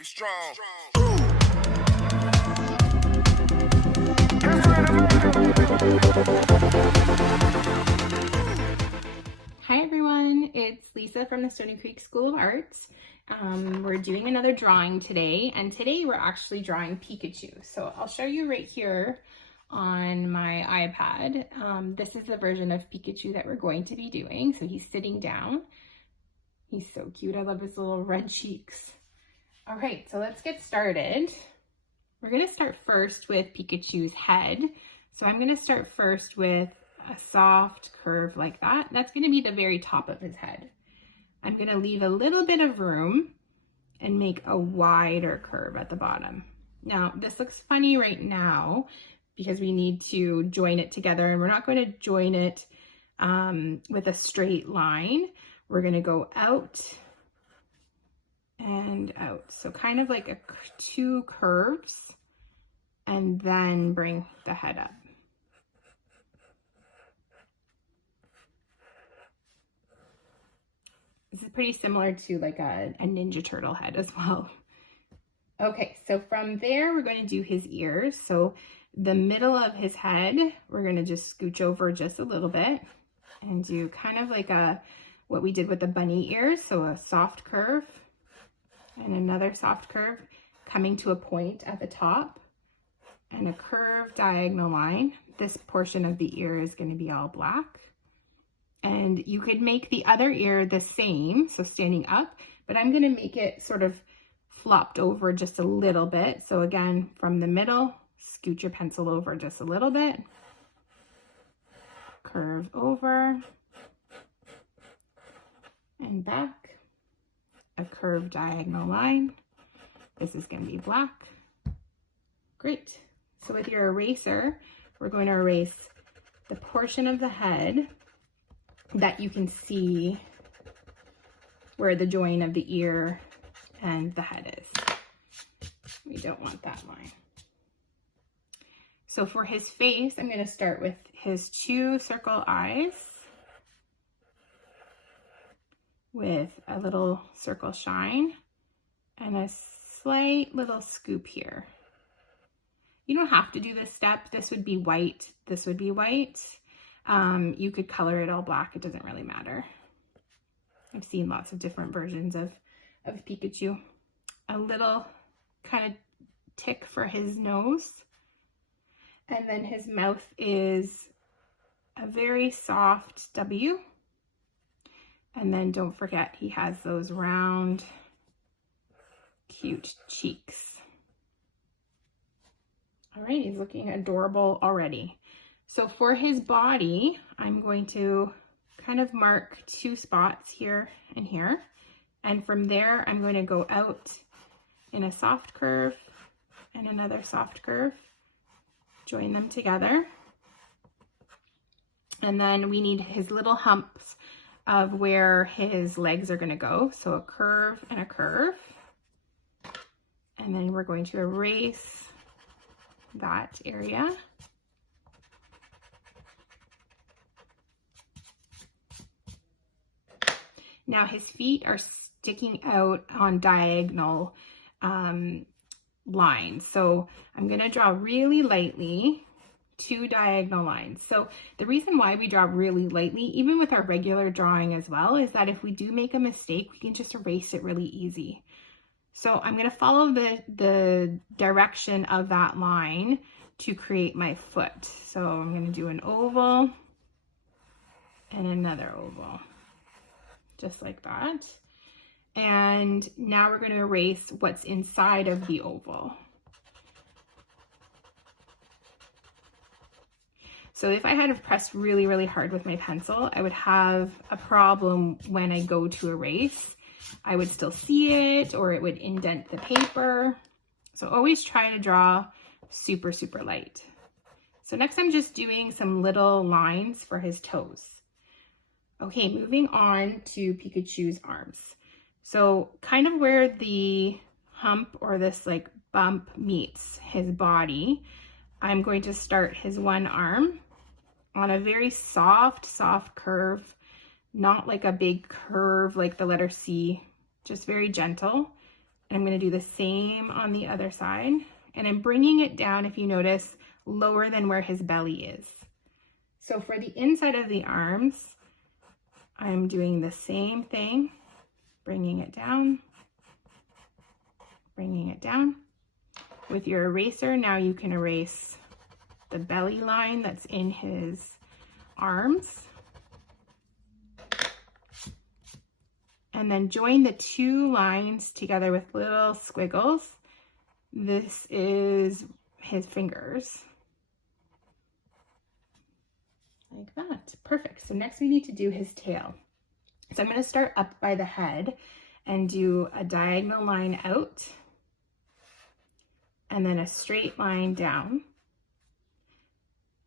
Get strong. Hi everyone, it's Lisa from the Stoney Creek School of Arts. We're doing another drawing today, and today we're actually drawing Pikachu. So I'll show you right here on my iPad. This is the version of Pikachu that we're going to be doing. So he's sitting down. He's so cute. I love his little red cheeks. All right, so let's get started. We're gonna start first with Pikachu's head. So I'm gonna start first with a soft curve like that. That's gonna be the very top of his head. I'm gonna leave a little bit of room and make a wider curve at the bottom. Now, this looks funny right now because we need to join it together, and we're not going to join it with a straight line. We're gonna go out and out. So kind of like two curves, and then bring the head up. This is pretty similar to like a Ninja Turtle head as well. Okay, so from there, we're going to do his ears. So the middle of his head, we're going to just scooch over just a little bit and do kind of like what we did with the bunny ears. So a soft curve and another soft curve coming to a point at the top and a curved diagonal line. This portion of the ear is going to be all black. And you could make the other ear the same, so standing up, but I'm going to make it sort of flopped over just a little bit. So again, from the middle, scoot your pencil over just a little bit, curve over and back, a curved diagonal line. This is going to be black. Great. So with your eraser, we're going to erase the portion of the head that you can see where the join of the ear and the head is. We don't want that line. So for his face, I'm going to start with his two circle eyes with a little circle shine and a slight little scoop here. You don't have to do this step. This would be white. This would be white. You could color it all black. It doesn't really matter. I've seen lots of different versions of Pikachu. A little kind of tick for his nose. And then his mouth is a very soft W. And then don't forget, he has those round, cute cheeks. All right, he's looking adorable already. So for his body, I'm going to kind of mark two spots here and here. And from there, I'm going to go out in a soft curve and another soft curve, join them together. And then we need his little humps of where his legs are going to go. So a curve and a curve. And then we're going to erase that area. Now his feet are sticking out on diagonal lines. So I'm going to draw really lightly two diagonal lines. So the reason why we draw really lightly, even with our regular drawing as well, is that if we do make a mistake, we can just erase it really easy. So I'm going to follow the direction of that line to create my foot. So I'm going to do an oval and another oval. Just like that. And now we're going to erase what's inside of the oval. So if I had have pressed really, really hard with my pencil, I would have a problem when I go to erase. I would still see it, or it would indent the paper. So always try to draw super, super light. So next I'm just doing some little lines for his toes. Okay, moving on to Pikachu's arms. So kind of where the hump or this like bump meets his body, I'm going to start his one arm on a very soft, soft curve, not like a big curve like the letter C, just very gentle. I'm going to do the same on the other side. And I'm bringing it down, if you notice, lower than where his belly is. So for the inside of the arms, I'm doing the same thing, bringing it down, bringing it down. With your eraser, now you can erase the belly line that's in his arms. And then join the two lines together with little squiggles. This is his fingers. Like that. Perfect. So next we need to do his tail. So I'm going to start up by the head and do a diagonal line out and then a straight line down.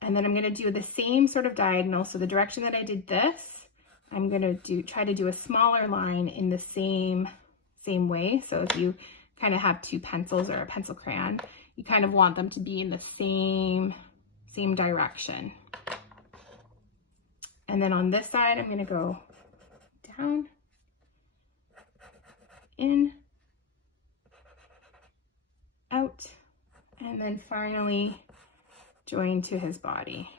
And then I'm going to do the same sort of diagonal. So the direction that I did this, I'm going to try to do a smaller line in the same way. So if you kind of have two pencils or a pencil crayon, you kind of want them to be in the same direction. And then on this side, I'm going to go down, in, out, and then finally join to his body.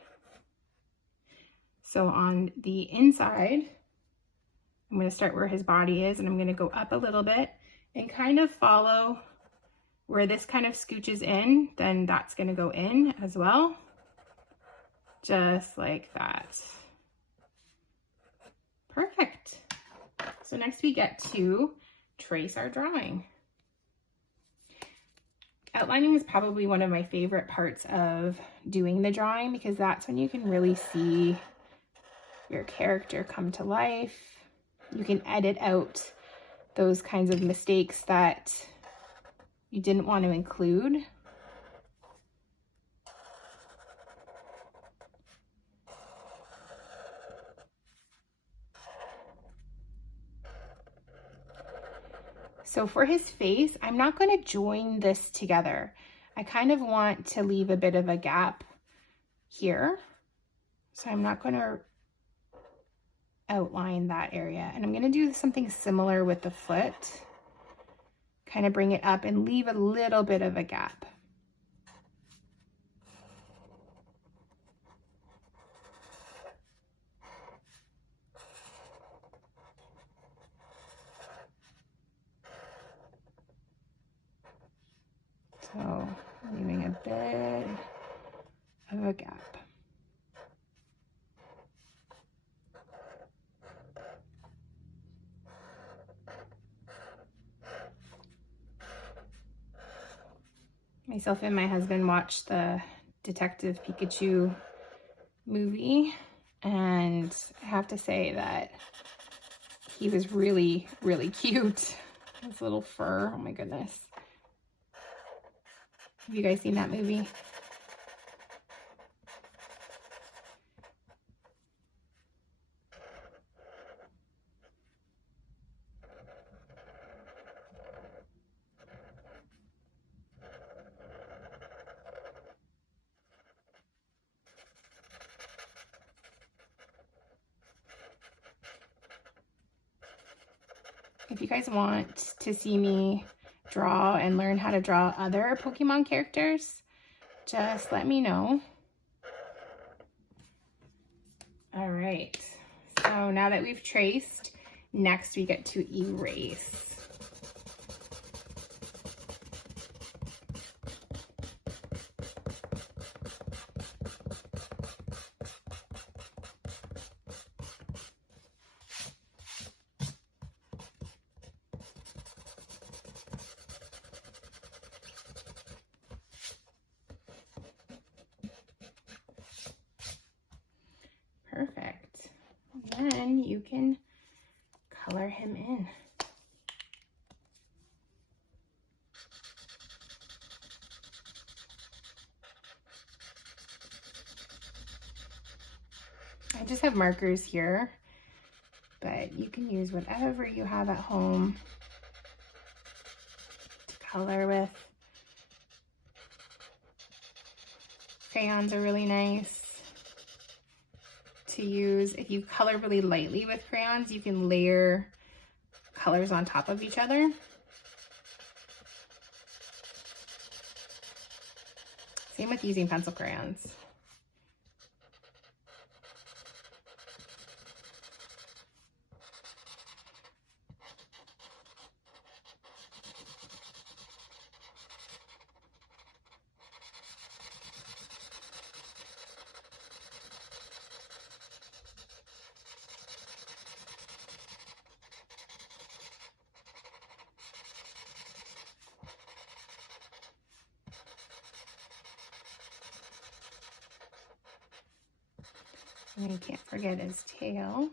So on the inside, I'm going to start where his body is, and I'm going to go up a little bit and kind of follow where this kind of scooches in, then that's going to go in as well, just like that. Perfect. So next we get to trace our drawing. Outlining is probably one of my favorite parts of doing the drawing because that's when you can really see your character come to life. You can edit out those kinds of mistakes that you didn't want to include. So for his face, I'm not going to join this together. I kind of want to leave a bit of a gap here. So I'm not going to outline that area. And I'm going to do something similar with the foot. Kind of bring it up and leave a little bit of a gap. So leaving a bit of a gap. Myself and my husband watched the Detective Pikachu movie, and I have to say that he was really, really cute. His little fur, oh my goodness. Have you guys seen that movie? If you guys want to see me draw and learn how to draw other Pokemon characters, just let me know. All right, so now that we've traced, next we get to erase. Perfect. And then you can color him in. I just have markers here, but you can use whatever you have at home to color with. Crayons are really nice to use. If you color really lightly with crayons, you can layer colors on top of each other. Same with using pencil crayons. And you can't forget his tail.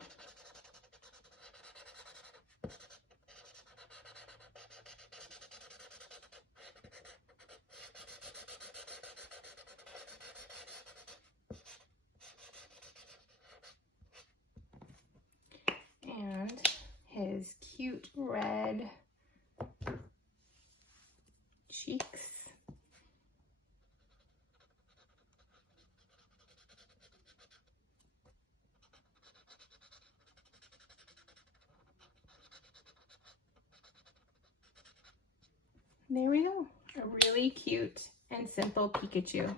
And his cute red cheeks. There we go, a really cute and simple Pikachu.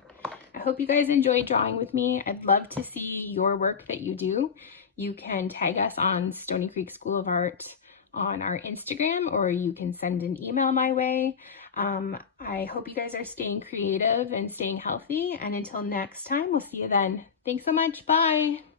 I hope you guys enjoyed drawing with me. I'd love to see your work that you do. You can tag us on Stoney Creek School of Art on our Instagram, or you can send an email my way. I hope you guys are staying creative and staying healthy, and until next time, we'll see you then. Thanks so much, bye!